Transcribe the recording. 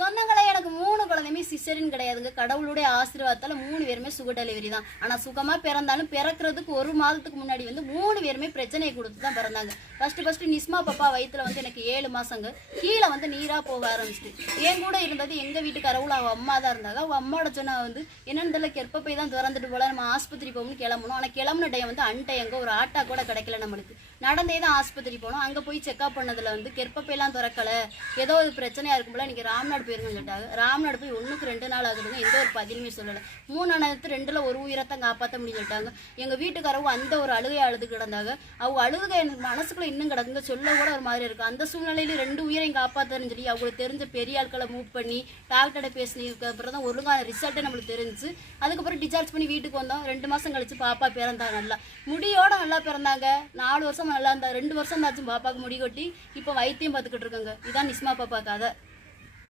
சொந்தங்களே எனக்கு 3 குழந்தையுமே சிசரின் கிடையாதுங்க. கடவுளுடைய ஆசீர்வாதத்தால 3 பேருமே சுக டெலிவரி தான். ஆனா சுகமா பிறந்தாலும் பிறக்கிறதுக்கு 1 மாதத்துக்கு முன்னாடி வந்து 3 பேருமே பிரச்சனையை கொடுத்து தான் பிறந்தாங்க. ஃபர்ஸ்ட் நிஸ்மா பாப்பா வயித்துல வந்து எனக்கு 7 மாசங்க. கீழே வந்து நீரா போக ஆரம்பிச்சிட்டு என் கூட இருந்தது எங்க வீட்டுக்காரவுல அவ அம்மா தான் இருந்தாங்க. அவ அம்மாவோட சொன்னா வந்து என்னன்னு தெரியல, கெற்பப்பை தான் திறந்துட்டு போல, நம்ம ஆஸ்பத்திரி போகணும்னு கிளம்பணும். ஆனா கிளம்புன டைம் வந்து அன்டைங்க ஒரு ஆட்டா கூட கிடைக்கல நம்மளுக்கு. நடந்தே தான் ஆஸ்பத்திரி போனோம். அங்க போய் செக்அப் பண்ணதுல வந்து கெற்பப்பையெல்லாம் திறக்கல, ஏதோ ஒரு பிரச்சனையா இருக்கும்போல நீங்க ராம்நாடு போயிருங்கன்னு சொல்லிட்டாங்க. ராம்நாடு போய் 1க்கு 2 நாள் ஆகுதுங்க. எந்த ஒரு பதிலுமே சொல்லலை. 3 ஒரு உயிரத்தான் காப்பாற்ற முடியும் சொல்லிட்டாங்க. எங்க வீட்டுக்காரவங்க அந்த ஒரு அழுகையை அழுது கிடந்தாங்க. அவங்க அழுகை எனக்கு மனசுக்குள்ள இன்னும் கிடக்குங்க, சொல்ல கூட ஒரு மாதிரி இருக்கும். அந்த சூழ்நிலையில 2 உயிரையும் காப்பாற்றுன்னு சொல்லி அவங்களுக்கு தெரிஞ்ச பெரிய ஆட்களை மூவ் பண்ணி டாக்டர்கிட்ட பேசினதுக்கு அப்புறம் தான் ஒழுங்கான ரிசல்ட்டை நம்மளுக்கு தெரிஞ்சு அதுக்கப்புறம் டிஸ்சார்ஜ் பண்ணி வீட்டுக்கு வந்தோம். 2 மாசம் கழிச்சு பாப்பா பிறந்தாங்க. நல்லா முடியோட நல்லா பிறந்தாங்க. 4 வருஷம் நல்லா இருந்தா. 2 வருஷம் தாச்சும் பாப்பாவுக்கு முடி கொட்டி இப்போ வைத்தியம் பார்த்துக்கிட்டு இருக்கோங்க. இதான் நிஸ்மா பாப்பா கதை.